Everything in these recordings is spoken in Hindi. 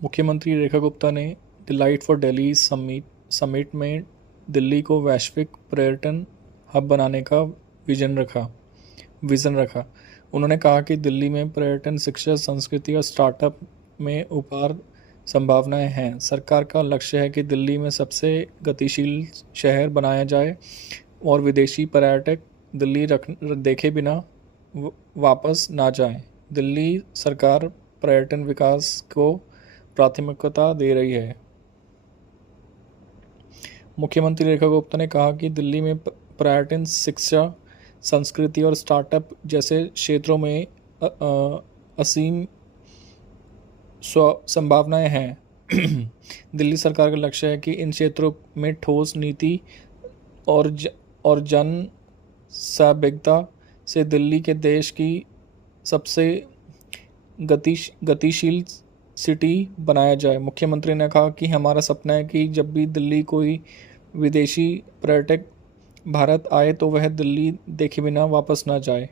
मुख्यमंत्री रेखा गुप्ता ने the light for Delhi summit में दिल्ली को वैश्विक पर्यटन हब बनाने का विज़न रखा। उन्होंने कहा कि दिल्ली में पर्यटन, शिक्षा, संस्कृति और स्टार्टअप में अपार संभावनाएं हैं। सरकार का लक्ष्य है कि दिल्ली में सबसे गतिशील शहर बनाया जाए और विदेशी पर्यटक दिल्ली देखे बिना वापस ना जाएं। दिल्ली सरकार पर्यटन विकास को प्राथमिकता दे रही है। मुख्यमंत्री रेखा गुप्ता ने कहा कि दिल्ली में पर्यटन, शिक्षा, संस्कृति और स्टार्टअप जैसे क्षेत्रों में असीम संभावनाएं हैं। दिल्ली सरकार का लक्ष्य है कि इन क्षेत्रों में ठोस नीति और जन सहभागिता से दिल्ली के देश की सबसे गतिशील सिटी बनाया जाए। मुख्यमंत्री ने कहा कि हमारा सपना है कि जब भी दिल्ली कोई विदेशी पर्यटक भारत आए तो वह दिल्ली देखे बिना वापस ना जाए।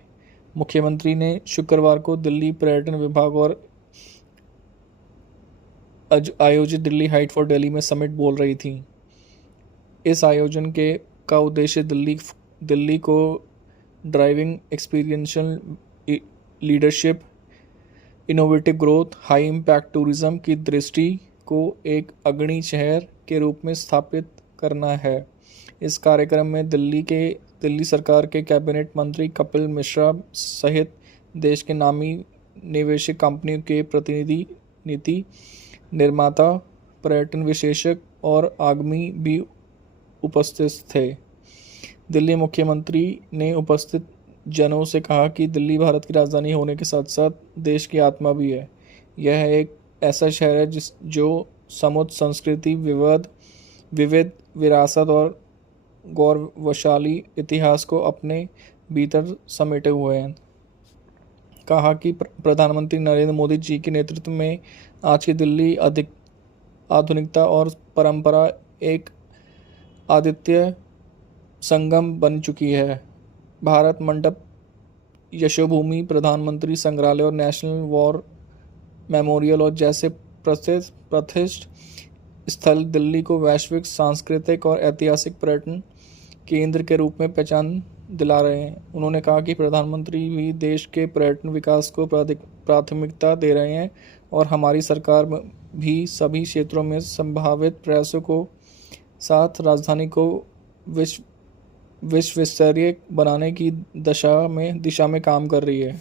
मुख्यमंत्री ने शुक्रवार को दिल्ली पर्यटन विभाग और आयोजित दिल्ली हाइट फॉर दिल्ली में समिट बोल रही थी। इस आयोजन का उद्देश्य दिल्ली को driving experiential leadership, innovative growth, high impact tourism की दृष्टि को एक अग्रणी शहर के रूप में स्थापित करना है। इस कार्यक्रम में दिल्ली सरकार के कैबिनेट मंत्री कपिल मिश्रा सहित देश के नामी निवेशक कंपनियों के प्रतिनिधि, नीति निर्माता, पर्यटन विशेषज्ञ और आगमी भी उपस्थित थे। दिल्ली मुख्यमंत्री ने उपस्थित जनों से कहा कि दिल्ली भारत की राजधानी होने के साथ साथ देश की आत्मा भी है। यह एक ऐसा शहर है जो समुद्र, संस्कृति, विविध विरासत और गौरवशाली इतिहास को अपने भीतर समेटे हुए हैं। कहा कि प्रधानमंत्री नरेंद्र मोदी जी के नेतृत्व में आज की दिल्ली अधिक आधुनिकता और परंपरा एक अद्वितीय संगम बन चुकी है। भारत मंडप, यशोभूमि, प्रधानमंत्री संग्रहालय और नेशनल वॉर मेमोरियल और जैसे प्रतिष्ठित स्थल दिल्ली को वैश्विक सांस्कृतिक और ऐतिहासिक पर्यटन केंद्र के रूप में पहचान दिला रहे हैं। उन्होंने कहा कि प्रधानमंत्री भी देश के पर्यटन विकास को प्राथमिकता दे रहे हैं और हमारी सरकार भी सभी क्षेत्रों में संभावित प्रयासों को साथ राजधानी को विश्व स्तरीय बनाने की दिशा में काम कर रही है।